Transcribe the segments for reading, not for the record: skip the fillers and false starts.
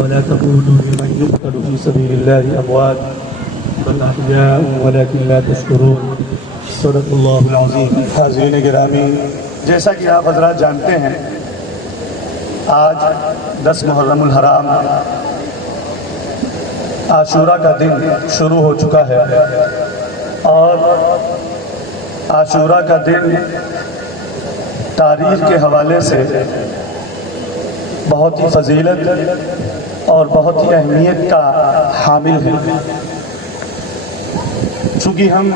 ولا تقولوا لمن يقتل في سبيل الله أموات بل أحياء ولكن لا تشكرون صدق اللہ العظیم۔ حاضرین گرامی، جیسا کہ آپ حضرات جانتے ہیں، آج 10 محرم الحرام عاشورہ کا دن شروع ہو چکا ہے، اور عاشورہ کا دن تاریخ کے حوالے سے بہت ہی فضیلت اور بہت ہی اہمیت کا حامل ہے، چونکہ ہم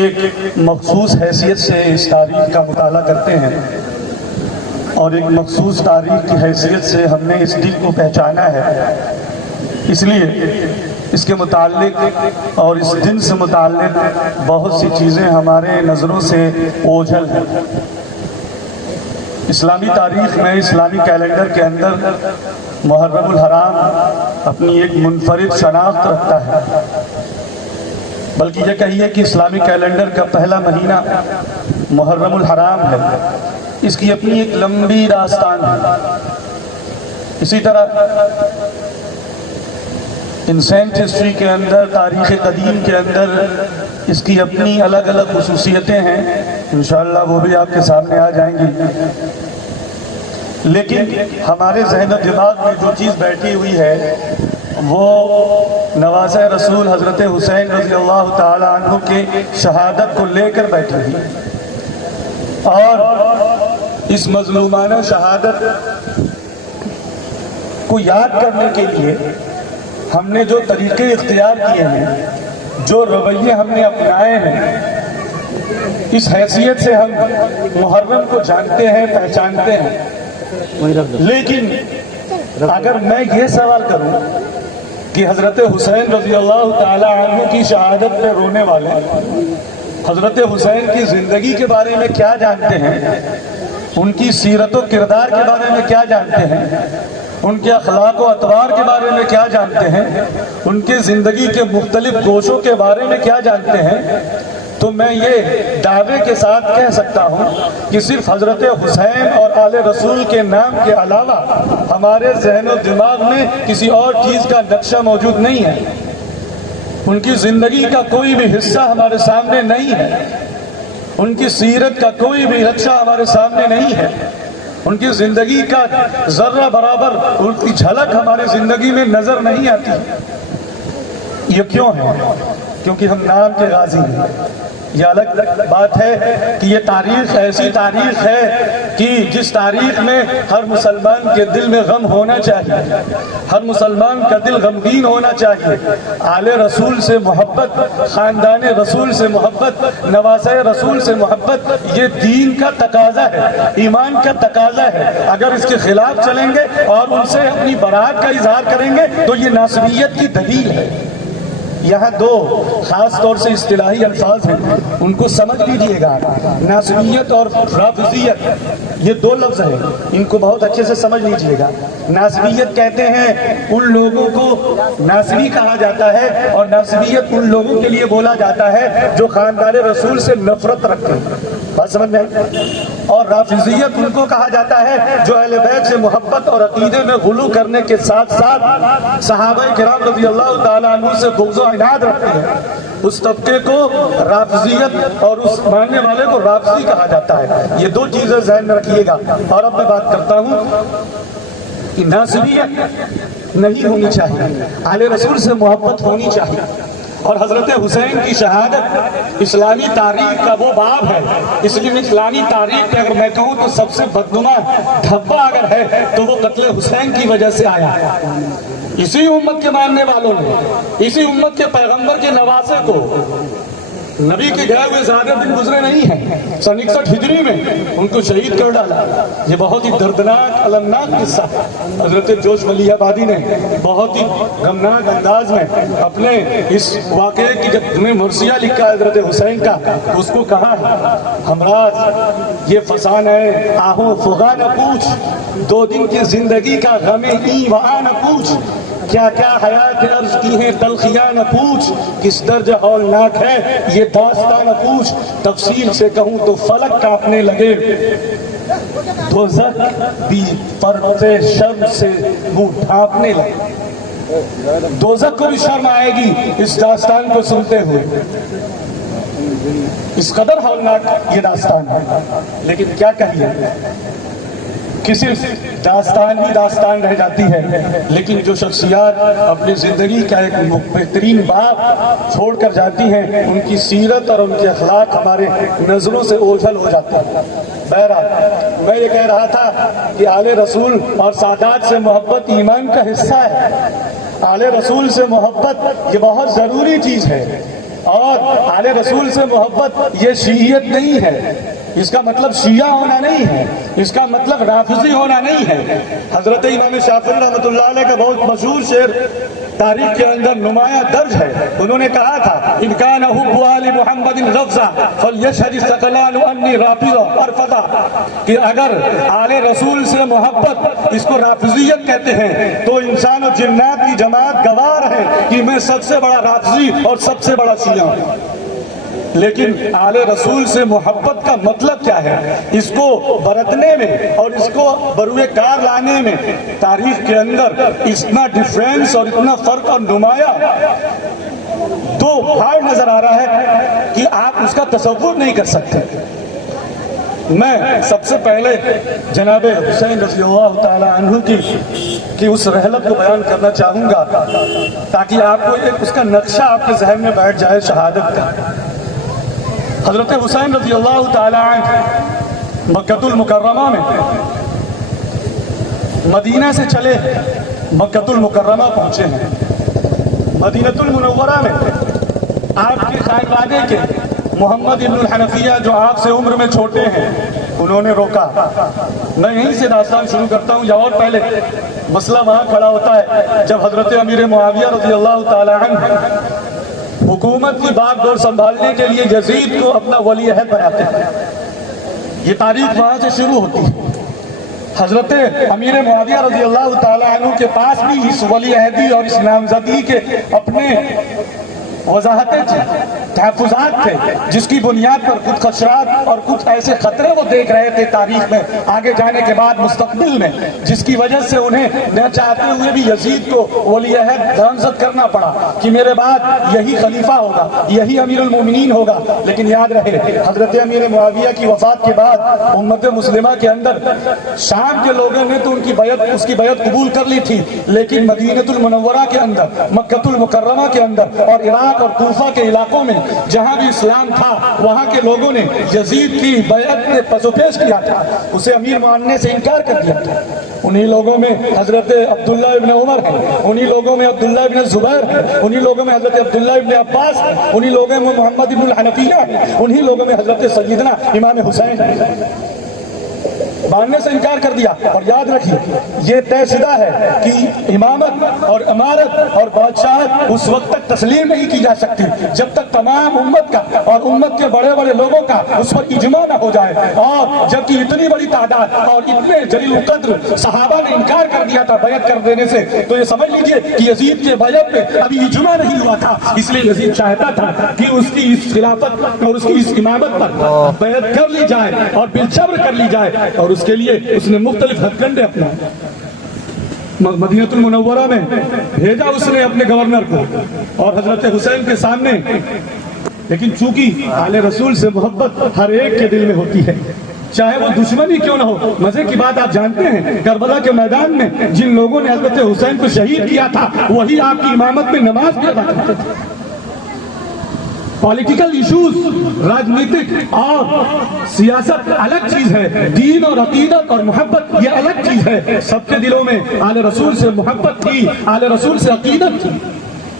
ایک مخصوص حیثیت سے اس تاریخ کا مطالعہ کرتے ہیں، اور ایک مخصوص تاریخ کی حیثیت سے ہم نے اس دن کو پہچانا ہے، اس لیے اس کے متعلق اور اس دن سے متعلق بہت سی چیزیں ہمارے نظروں سے اوجھل ہیں۔ اسلامی تاریخ میں، اسلامی کیلنڈر کے اندر محرم الحرام اپنی ایک منفرد شناخت رکھتا ہے، بلکہ یہ کہیے کہ اسلامی کیلنڈر کا پہلا مہینہ محرم الحرام ہے، اس کی اپنی ایک لمبی داستان ہے۔ اسی طرح انسینٹ ہسٹری کے اندر، تاریخ قدیم کے اندر اس کی اپنی الگ الگ خصوصیتیں ہیں، انشاءاللہ وہ بھی آپ کے سامنے آ جائیں گی۔ لیکن ہمارے ذہن و دماغ میں جو چیز بیٹھی ہوئی ہے وہ نوازِ رسول حضرت حسین رضی اللہ تعالی عنہ کے شہادت کو لے کر بیٹھی ہوئی، اور اس مظلومانہ شہادت کو یاد کرنے کے لیے ہم نے جو طریقے اختیار کیے ہیں، جو رویے ہم نے اپنائے ہیں، اس حیثیت سے ہم محرم کو جانتے ہیں، پہچانتے ہیں۔ لیکن اگر میں یہ سوال کروں کہ حضرت حسین رضی اللہ تعالی عنہ کی شہادت پہ رونے والے حضرت حسین کی زندگی کے بارے میں کیا جانتے ہیں، ان کی سیرت و کردار کے بارے میں کیا جانتے ہیں، ان کے اخلاق و اطوار کے بارے میں کیا جانتے ہیں، ان کے زندگی کے مختلف گوشوں کے بارے میں کیا جانتے ہیں، تو میں یہ دعوے کے ساتھ کہہ سکتا ہوں کہ صرف حضرت حسین اور آل رسول کے نام کے علاوہ ہمارے ذہن و دماغ میں کسی اور چیز کا نقشہ موجود نہیں ہے، ان کی زندگی کا کوئی بھی حصہ ہمارے سامنے نہیں ہے، ان کی سیرت کا کوئی بھی نقشہ ہمارے سامنے نہیں ہے، ان کی زندگی کا ذرہ برابر ان کی جھلک ہماری زندگی میں نظر نہیں آتی۔ یہ کیوں ہے؟ کیونکہ ہم نام کے غازی ہیں۔ یہ الگ بات ہے کہ یہ تاریخ ایسی تاریخ ہے کہ جس تاریخ میں ہر مسلمان کے دل میں غم ہونا چاہیے، ہر مسلمان کا دل غمگین ہونا چاہیے۔ آل رسول سے محبت، خاندان رسول سے محبت، نواسۂ رسول سے محبت، یہ دین کا تقاضا ہے، ایمان کا تقاضا ہے۔ اگر اس کے خلاف چلیں گے اور ان سے اپنی برات کا اظہار کریں گے تو یہ ناصبیت کی دلیل ہے۔ یہاں دو خاص طور سے اصطلاحی الفاظ ہیں، ان کو سمجھ لیجئے گا۔ ناصبیت اور رافضیت، یہ دو لفظ ہیں، ان کو بہت اچھے سے سمجھ لیجئے گا۔ ناصبیت کہتے ہیں ان لوگوں کو ناصبی کہا جاتا ہے، اور ناصبیت ان لوگوں کے لیے بولا جاتا ہے جو خاندان رسول سے نفرت رکھتے ہیں، بات سمجھ میں؟ اور رافضیت ان کو کہا جاتا ہے جو اہل بیت سے محبت اور عقیدے میں غلو کرنے کے ساتھ ساتھ صحابہ کرام رضی اللہ تعالیٰ عنہ سے بغض و عناد رکھتے ہیں، اس طبقے کو رافضیت اور اس ماننے والے کو رافضی کہا جاتا ہے۔ یہ دو چیزیں ذہن میں رکھیے گا۔ اور اب میں بات کرتا ہوں کہ ناصبیت نہیں ہونی چاہیے، آل رسول سے محبت ہونی چاہیے، اور حضرت حسین کی شہادت اسلامی تاریخ کا وہ باب ہے۔ اس لیے اسلامی تاریخ کے اگر میں کہوں تو سب سے بدنما دھبا اگر ہے تو وہ قتل حسین کی وجہ سے آیا ہے۔ اسی امت کے ماننے والوں نے، اسی امت کے پیغمبر کے نواسے کو، نبی کے گئے ہوئے زیادہ دن گزرے نہیں ہیں، 61 ہجری میں ان کو شہید کر ڈالا۔ یہ بہت ہی دردناک، المناک قصہ ہے۔ حضرت جوش ولی آبادی نے بہت ہی غمناک انداز میں اپنے اس واقعے کی جب تمہیں مرثیہ لکھا حضرت حسین کا، اس کو کہا ہے ہمراز یہ فسان ہے آہو فغا نہ پوچھ، 2 دن کی زندگی کا غم ای وہاں نہ پوچھ، کیا کیا حیات عرض کی ہیں تلخیاں نہ پوچھ، کس درجہ ہولناک ہے یہ داستان نہ پوچھ، تفصیل سے کہوں تو فلک کانپنے لگے۔ دوزخ بھی پردے شرم سے منہ ڈھانپنے لگے. دوزخ کو بھی شرم آئے گی اس داستان کو سنتے ہوئے. اس قدر ہولناک یہ داستان ہے. لیکن کیا کہیے کہ صرف داستان ہی داستان رہ جاتی ہے، لیکن جو شخصیات اپنی زندگی کا ایک بہترین باب چھوڑ کر جاتی ہیں، ان کی سیرت اور ان کے اخلاق ہمارے نظروں سے اوجھل ہو جاتے ہیں. بہرحال میں یہ کہہ رہا تھا کہ آل رسول اور سادات سے محبت ایمان کا حصہ ہے. آل رسول سے محبت یہ بہت ضروری چیز ہے، اور آل رسول سے محبت یہ شیعیت نہیں ہے. اس کا مطلب شیعہ ہونا نہیں ہے، اس کا مطلب رافضی ہونا نہیں ہے. حضرت امام شافعی رحمۃ اللہ علیہ کا بہت مشہور شعر تاریخ کے اندر نمایاں درج ہے. انہوں نے کہا تھا ان کان حب آل محمد رفضا فلیشهد الثقلان انی رافضہ ارفضا، کہ اگر آل رسول سے محبت اس کو رافضیت کہتے ہیں تو انسان و جنات کی جماعت گوار ہے کہ میں سب سے بڑا رافضی اور سب سے بڑا شیعہ ہوں. لیکن آل رسول سے محبت کا مطلب کیا ہے، اس کو برتنے میں اور اس کو بروئے کار لانے میں تاریخ کے اندر اتنا ڈیفرنس اور اتنا فرق اور نمایاں دو بھاڑ نظر آ رہا ہے کہ آپ اس کا تصور نہیں کر سکتے. میں سب سے پہلے جناب حسین رضی اللہ تعالی عنہ کی اس رحلت کو بیان کرنا چاہوں گا تاکہ آپ کو ایک اس کا نقشہ آپ کے ذہن میں بیٹھ جائے شہادت کا. حضرت حسین رضی اللہ تعالی عنہ مکہ المکرمہ میں مدینہ سے چلے مکہ المکرمہ پہنچے ہیں. مدینہ المنورہ میں آپ کے خانوادے کے محمد ابن الحنفیہ جو آپ سے عمر میں چھوٹے ہیں، انہوں نے روکا. میں یہیں سے داستان شروع کرتا ہوں، یا اور پہلے مسئلہ وہاں کھڑا ہوتا ہے جب حضرت امیر معاویہ رضی اللہ تعالی عنہ حکومت کی باغ ڈور سنبھالنے کے لیے یزید کو اپنا ولی عہد بناتے ہیں. یہ تاریخ وہاں سے شروع ہوتی ہے. حضرت امیر معاویہ رضی اللہ تعالی عنہ کے پاس بھی اس ولی عہدی اور اس نامزدگی کے اپنے وضاحتیں تھیں، تحفظات تھے، جس کی بنیاد پر کچھ خدشات اور کچھ ایسے خطرے وہ دیکھ رہے تھے تاریخ میں آگے جانے کے بعد مستقبل میں، جس کی وجہ سے انہیں نہ چاہتے ہوئے بھی یزید کو ولی عہد نامزد کرنا پڑا کہ میرے بعد یہی خلیفہ ہوگا، یہی امیر المومنین ہوگا. لیکن یاد رہے حضرت امیر معاویہ کی وفات کے بعد امت مسلمہ کے اندر شام کے لوگوں نے تو اس کی بیعت قبول کر لی تھی، لیکن مدینہ المنورہ کے اندر، مکہ المکرمہ کے اندر اور عراق اور کوفہ کے علاقوں میں جہاں بھی اسلام تھا وہاں کے لوگوں نے یزید کی بیعت میں پس و پیش کیا تھا، اسے امیر ماننے سے انکار کر دیا تھا. انہی لوگوں میں حضرت عبداللہ ابن عمر ہے، انہی لوگوں میں عبداللہ ابن زبیر ہے، انہی لوگوں میں حضرت عبداللہ ابن عباس ہے، انہی لوگوں میں محمد ابن الحنفیہ ہے، انہی لوگوں میں حضرت سیدنا امام حسین ہے. ماننے سے انکار کر دیا. اور یاد رکھیے یہ طے شدہ ہے کہ امامت اور امارت اور بادشاہت اس وقت تک تسلیم نہیں کی جا سکتی جب تک تمام امت کا اور امت کے بڑے بڑے لوگوں کا اس پر اجماع نہ ہو جائے. اور جبکہ اتنی بڑی تعداد اور اتنے جلیل القدر صحابہ نے انکار کر دیا تھا بیعت کر دینے سے، تو یہ سمجھ لیجئے کہ یزید کے بیعت میں ابھی اجماع نہیں ہوا تھا. اس لیے یزید چاہتا تھا کہ اس کی اس خلافت اور اس کی اس امامت پر بیعت کر لی جائے اور بالجبر کر لی جائے، اور اس کے لیے اس نے مختلف ہتھ کنڈے اپنائے. مدینہ المنورہ میں بھیجا اس نے اپنے گورنر کو اور حضرت حسین کے سامنے. لیکن چونکہ آل رسول سے محبت ہر ایک کے دل میں ہوتی ہے، چاہے وہ دشمنی کیوں نہ ہو. مزے کی بات آپ جانتے ہیں کربلا کے میدان میں جن لوگوں نے حضرت حسین کو شہید کیا تھا وہی آپ کی امامت میں نماز بھی ادا کرتے تھے. پولیٹیکل ایشوز، راجنیتک اور سیاست الگ چیز ہے، دین اور عقیدت اور محبت یہ الگ چیز ہے. سب کے دلوں میں آل رسول سے محبت تھی، آل رسول سے عقیدت تھی.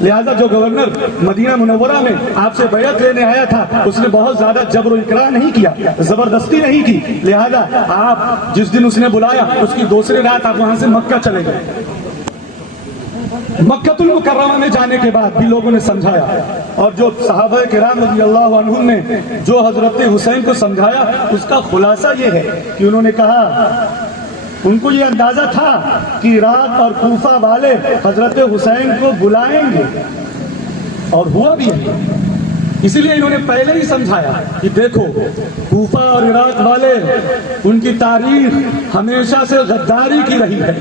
لہذا جو گورنر مدینہ منورہ میں آپ سے بیعت لینے آیا تھا اس نے بہت زیادہ جبر و اکراه نہیں کیا، زبردستی نہیں کی. لہذا آپ جس دن اس نے بلایا اس کی دوسری رات آپ وہاں سے مکہ چلے گئے. مکہ المکرمہ میں جانے کے بعد بھی لوگوں نے سمجھایا، اور جو صحابہ کرام رضی اللہ عنہم نے جو حضرت حسین کو سمجھایا اس کا خلاصہ یہ ہے کہ انہوں نے کہا، ان کو یہ اندازہ تھا کہ عراق اور کوفہ والے حضرت حسین کو بلائیں گے، اور ہوا بھی ہے. اسی لیے انہوں نے پہلے ہی سمجھایا کہ دیکھو کوفہ اور عراق والے ان کی تاریخ ہمیشہ سے غداری کی رہی ہے،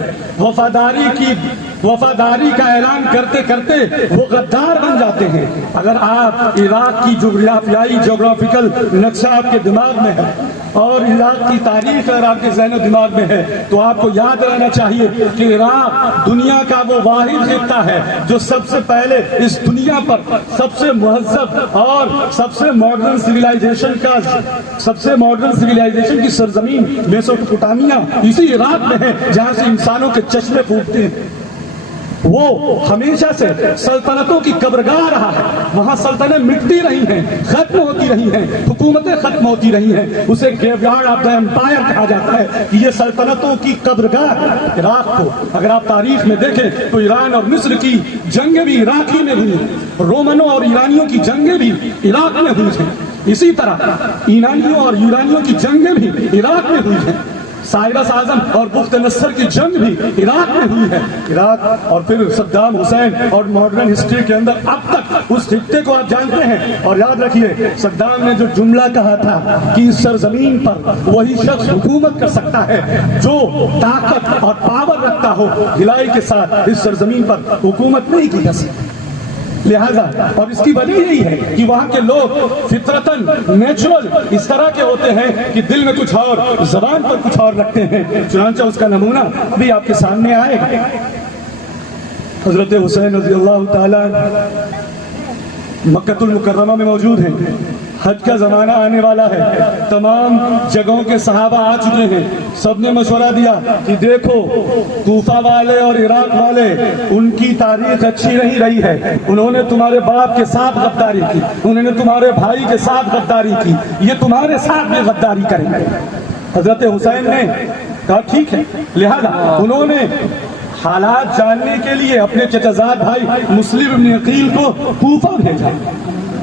وفاداری کا اعلان کرتے کرتے وہ غدار بن جاتے ہیں۔ اگر آپ عراق کی جغرافیکل نقشہ آپ کے دماغ میں ہے اور عراق کی تاریخ اگر آپ کے ذہن و دماغ میں ہے تو آپ کو یاد رہنا چاہیے کہ عراق دنیا کا وہ واحد خطہ ہے جو سب سے پہلے اس دنیا پر سب سے مہذب اور سب سے ماڈرن سویلائزیشن کی سرزمین میسوپوٹامیہ اسی عراق میں ہے جہاں سے انسانوں کے چشمے پھوٹتے ہیں۔ وہ ہمیشہ سے سلطنتوں کی قبرگاہ رہا ہے، وہاں سلطنتیں مٹتی رہی ہیں، ختم ہوتی رہی ہیں، حکومتیں ختم ہوتی رہی ہیں، اسے گریو یارڈ آف دا ایمپائر کہا جاتا ہے کہ یہ سلطنتوں کی قبرگاہ عراق کو اگر آپ تاریخ میں دیکھیں تو ایران اور مصر کی جنگیں بھی عراق ہی میں ہوئی ہیں، رومنوں اور ایرانیوں کی جنگیں بھی عراق میں ہوئی ہیں، اسی طرح ایرانیوں اور یونانیوں کی جنگیں بھی عراق میں ہوئی ہیں، سائرس اعظم اور بخت نصر کی جنگ بھی عراق میں ہوئی ہے۔ عراق اور پھر صدام حسین اور ماڈرن ہسٹری کے اندر اب تک اس خطے کو آپ جانتے ہیں۔ اور یاد رکھیے صدام نے جو جملہ کہا تھا کہ اس سرزمین پر وہی شخص حکومت کر سکتا ہے جو طاقت اور پاور رکھتا ہو، ہلائی کے ساتھ اس سرزمین پر حکومت نہیں کی جا سکتی۔ لہذا اور اس کی وجہ یہی ہے کہ وہاں کے لوگ فطرتاً نیچرل اس طرح کے ہوتے ہیں کہ دل میں کچھ اور، زبان پر کچھ اور رکھتے ہیں۔ چنانچہ اس کا نمونہ بھی آپ کے سامنے آئے گا۔ حضرت حسین رضی اللہ تعالیٰ مکہ المکرمہ میں موجود ہیں، حج کا زمانہ آنے والا ہے، تمام جگہوں کے صحابہ آ چکے ہیں، سب نے مشورہ دیا کہ دیکھو کوفہ والے اور عراق والے ان کی تاریخ اچھی نہیں رہی ہے، انہوں نے تمہارے باپ کے ساتھ غداری کی، انہوں نے تمہارے بھائی کے ساتھ غداری کی، یہ تمہارے ساتھ بھی غداری کریں گے۔ حضرت حسین نے کہا ٹھیک ہے، لہذا انہوں نے حالات جاننے کے لیے اپنے چچازاد بھائی مسلم ابن عقیل کو کوفہ بھیجا۔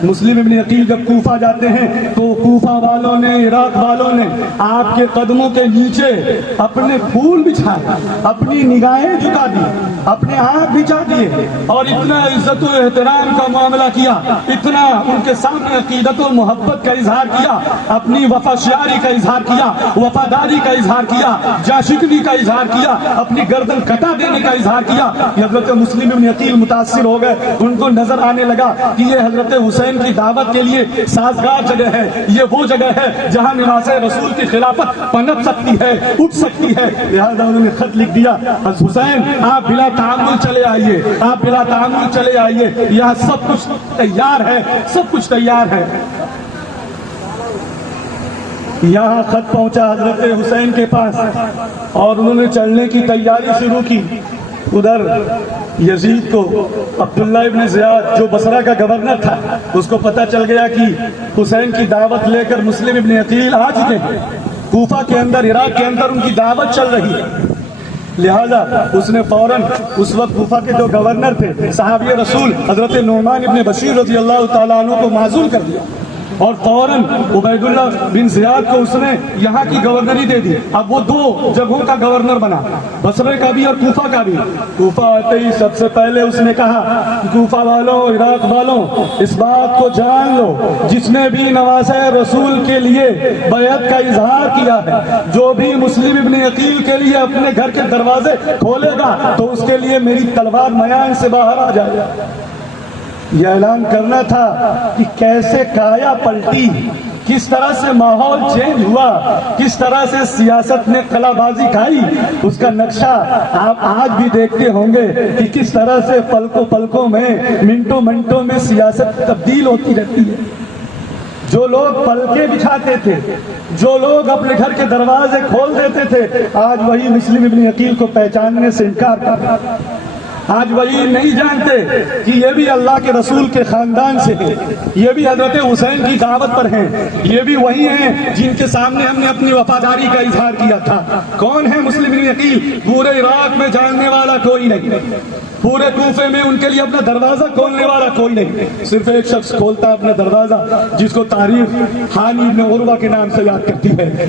مسلم ابن عقیل جب کوفہ جاتے ہیں تو کوفہ والوں نے، عراق والوں نے آپ کے قدموں کے نیچے اپنے پھول بچھائے، اپنی نگاہیں جھکا دی، اپنے ہاتھ بچھا دیے اور اتنا عزت و احترام کا معاملہ کیا، اتنا ان کے سامنے عقیدت و محبت کا اظہار کیا، اپنی وفاشیاری کا اظہار کیا، وفاداری کا اظہار کیا، جاشقنی کا اظہار کیا، اپنی گردن کٹا دینے کا اظہار کیا کہ حضرت مسلم ابن عقیل متاثر ہو گئے۔ ان کو نظر آنے لگا کہ یہ حضرت حسین کی دعوت کے لیے سازگار جگہ ہے، یہ وہ جگہ ہے جہاں نماز رسول کی خلافت پنپ سکتی ہے، اٹھ سکتی ہے۔ لہذا انہوں نے خط لکھ دیا، حسین آپ بلا تعامل چلے آئیے، آپ بلا تعامل چلے آئیے، یہاں سب کچھ تیار ہے، سب کچھ تیار ہے۔ یہاں خط پہنچا حضرت حسین کے پاس اور انہوں نے چلنے کی تیاری شروع کی۔ ادھر یزید کو عبداللہ ابن زیاد جو بصرہ کا گورنر تھا اس کو پتہ چل گیا کہ حسین کی دعوت لے کر مسلم ابن عقیل آ چکے ہیں، کوفہ کے اندر، عراق کے اندر ان کی دعوت چل رہی ہے۔ لہذا اس نے فوراً اس وقت کوفہ کے جو گورنر تھے صحابی رسول حضرت نعمان ابن بشیر رضی اللہ تعالیٰ عنہ کو معزول کر دیا اور فوراً عبید اللہ بن زیاد کو اس نے یہاں کی گورنری دے دی۔ اب وہ دو جگہوں کا گورنر بنا، بصرے کا بھی اور کوفہ کا بھی۔ کوفہ آتے ہی سب سے پہلے اس نے کہا کہ کوفہ والوں، عراق والوں، اس بات کو جان لو، جس نے بھی نواسہ رسول کے لیے بیعت کا اظہار کیا ہے، جو بھی مسلم ابن عقیل کے لیے اپنے گھر کے دروازے کھولے گا تو اس کے لیے میری تلوار میان سے باہر آ جائے گا۔ یہ اعلان کرنا تھا کہ کیسے کایا پلٹی، کس طرح سے ماحول چینج ہوا، کس طرح سے سیاست نے قلعہ بازی کھائی، اس کا نقشہ آپ آج بھی دیکھتے ہوں گے کہ کس طرح سے پلکوں میں، منٹوں منٹوں میں سیاست تبدیل ہوتی رہتی ہے۔ جو لوگ پلکیں بچھاتے تھے، جو لوگ اپنے گھر کے دروازے کھول دیتے تھے، آج وہی مسلم ابن عقیل کو پہچاننے سے انکار کر رہا ہے۔ آج وہی نہیں جانتے کہ یہ بھی اللہ کے رسول کے خاندان سے ہیں، یہ بھی حضرت حسین کی دعوت پر ہیں، یہ بھی وہی ہیں جن کے سامنے ہم نے اپنی وفاداری کا اظہار کیا تھا۔ کون ہے مسلم ابن عقیل؟ پورے عراق میں جاننے والا کوئی نہیں، پورے کوفے میں ان کے لیے اپنا دروازہ کھولنے والا کوئی نہیں، صرف ایک شخص کھولتا اپنا دروازہ جس کو تاریخ حانی ابن عروہ کے نام سے یاد کرتی ہے۔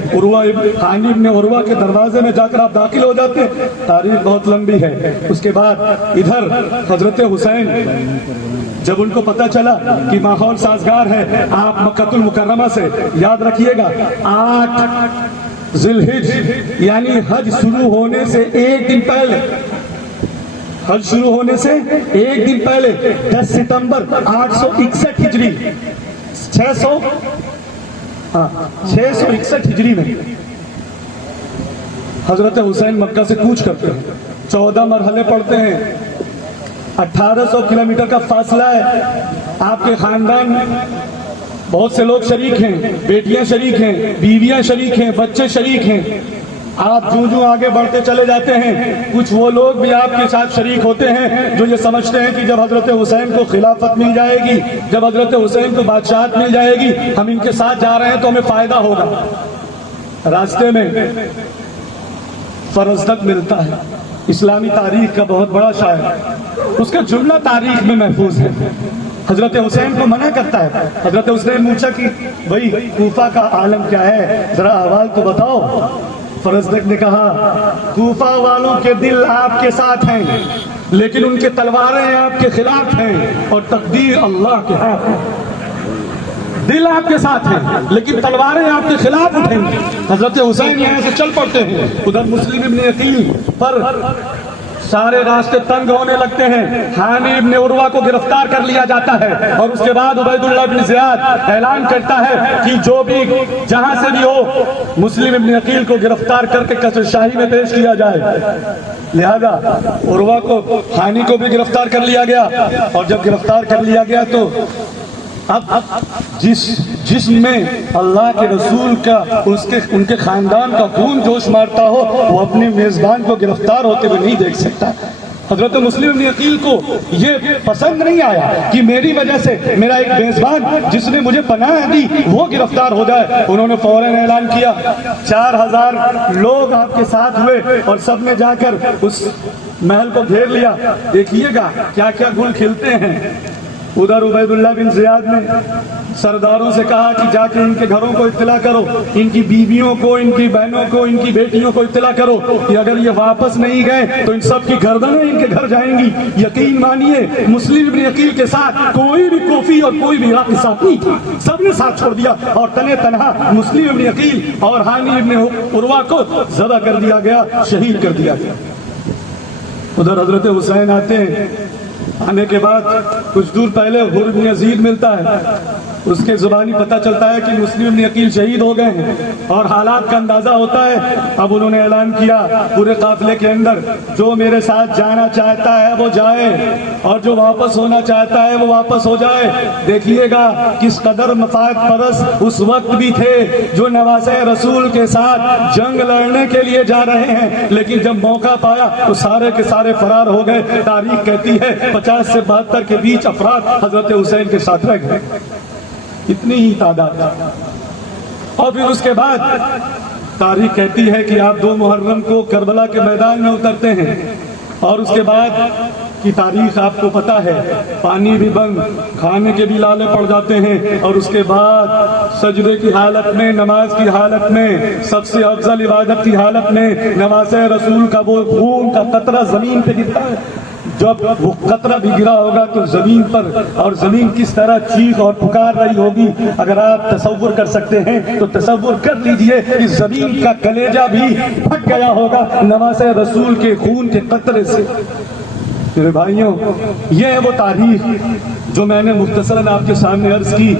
حانی ابن عروہ کے دروازے میں جا کر آپ داخل ہو جاتے ہیں، تاریخ بہت لمبی ہے۔ اس کے بعد ادھر حضرت حسین جب ان کو پتا چلا کہ ماحول سازگار ہے، آپ مکہ المکرمہ سے، یاد رکھیے گا 8 ذی الحج یعنی حج شروع ہونے سے ایک دن پہلے، حج شروع ہونے سے ایک دن پہلے 10 ستمبر 861 ہجری 661 ہجری میں حضرت حسین مکہ سے کوچ کرتے ہیں، 14 مرحلے پڑھتے ہیں، 1800 کلومیٹر کا فاصلہ ہے، آپ کے خاندان بہت سے لوگ شریک ہیں، بیٹیاں شریک ہیں، بیویاں شریک ہیں، بچے شریک ہیں، آپ جو آگے بڑھتے چلے جاتے ہیں کچھ وہ لوگ بھی آپ کے ساتھ شریک ہوتے ہیں جو یہ سمجھتے ہیں کہ جب حضرت حسین کو خلافت مل جائے گی، جب حضرت حسین کو بادشاہت مل جائے گی، ہم ان کے ساتھ جا رہے ہیں تو ہمیں فائدہ ہوگا۔ راستے میں فرزدق ملتا ہے، اسلامی تاریخ کا بہت بڑا شاعر، اس کا جملہ تاریخ میں محفوظ ہے، حضرت حسین کو منع کرتا ہے۔ حضرت حسین پوچھا کہ بھائی کوفہ کا عالم کیا ہے، ذرا احوال تو بتاؤ۔ فرزدق نے کہا کوفہ والوں کے دل آپ کے ساتھ ہیں لیکن ان کے تلواریں آپ کے خلاف ہیں اور تقدیر اللہ کے ہاتھ ہے۔ دل آپ کے ساتھ ہیں لیکن تلواریں آپ کے خلاف اٹھیں گی۔ حضرت حسین یہاں سے چل پڑتے ہیں، ادھر مسلم ابن عقیل پر سارے راستے تنگ ہونے لگتے ہیں، حانی ابن عروہ کو گرفتار کر لیا جاتا ہے اور اس کے بعد عبید اللہ بن زیاد اعلان کرتا ہے کہ جو بھی جہاں سے بھی ہو مسلم ابن عقیل کو گرفتار کر کے قصر شاہی میں پیش کیا جائے۔ لہذا عروہ کو، حانی کو بھی گرفتار کر لیا گیا، اور جب گرفتار کر لیا گیا تو اب جس جسم میں اللہ کے رسول کا ان کے خاندان کا خون جوش مارتا ہو وہ اپنے میزبان کو گرفتار ہوتے ہوئے نہیں دیکھ سکتا۔ حضرت مسلم بن عقیل کو یہ پسند نہیں آیا کہ میری وجہ سے میرا ایک میزبان جس نے مجھے پناہ دی وہ گرفتار ہو جائے۔ انہوں نے فوراً اعلان کیا، 4000 لوگ آپ کے ساتھ ہوئے اور سب نے جا کر اس محل کو گھیر لیا۔ دیکھیے گا کیا کیا گل کھلتے ہیں۔ ادھر عبید اللہ بن زیاد نے سرداروں سے کہا کہ جا کے ان کے گھروں کو اطلاع کرو، ان کی بیویوں کو، ان کی بہنوں کو، ان کی بیٹیوں کو اطلاع کرو کہ اگر یہ واپس نہیں گئے تو ان سب کی گردنیں ان کے گھر جائیں گی۔ یقین مانیے مسلم ابن عقیل کے ساتھ کوئی بھی کوفی اور کوئی بھی عراقی ساتھ نہیں تھا، سب نے ساتھ چھوڑ دیا اور تنے تنہا مسلم ابن عقیل اور حانی ابن عروہ کو ذبح کر دیا گیا، شہید کر دیا گیا۔ ادھر حضرت حسین آتے ہیں، آنے کے بعد کچھ دور پہلے حر بن یزید ملتا ہے، اس کے زبانی پتہ چلتا ہے کہ مسلم بن عقیل شہید ہو گئے ہیں اور حالات کا اندازہ ہوتا ہے۔ اب انہوں نے اعلان کیا پورے قافلے کے اندر جو میرے ساتھ جانا چاہتا ہے وہ جائے اور جو واپس ہونا چاہتا ہے وہ واپس ہو جائے۔ دیکھیے گا کس قدر مفاد پرست اس وقت بھی تھے جو نواسے رسول کے ساتھ جنگ لڑنے کے لیے جا رہے ہیں، لیکن جب موقع پایا تو سارے کے سارے فرار ہو گئے۔ تاریخ کہتی ہے 50 سے 72 کے بیچ افراد حضرت حسین کے ساتھ رہ گئے، اتنی ہی تعداد۔ اور پھر اس کے بعد تاریخ کہتی ہے کہ آپ 2 محرم کو کربلا کے میدان میں اترتے ہیں، اور اس کے بعد کی تاریخ آپ کو پتا ہے، پانی بھی بند، کھانے کے بھی لالے پڑ جاتے ہیں، اور اس کے بعد سجدے کی حالت میں، نماز کی حالت میں، سب سے افضل عبادت کی حالت میں نواسے رسول کا وہ خون کا قطرہ زمین پہ گرتا ہے۔ جب وہ قطرہ بھی گرا ہوگا تو زمین پر، اور زمین کس طرح چیخ اور پکار رہی ہوگی اگر آپ تصور کر سکتے ہیں تو تصور کر لیجئے اس زمین کا کلیجہ بھی پھٹ گیا ہوگا نواسے رسول کے خون کے قطرے سے۔ میرے بھائیوں، یہ ہے وہ تاریخ جو میں نے مختصراً آپ کے سامنے عرض کی۔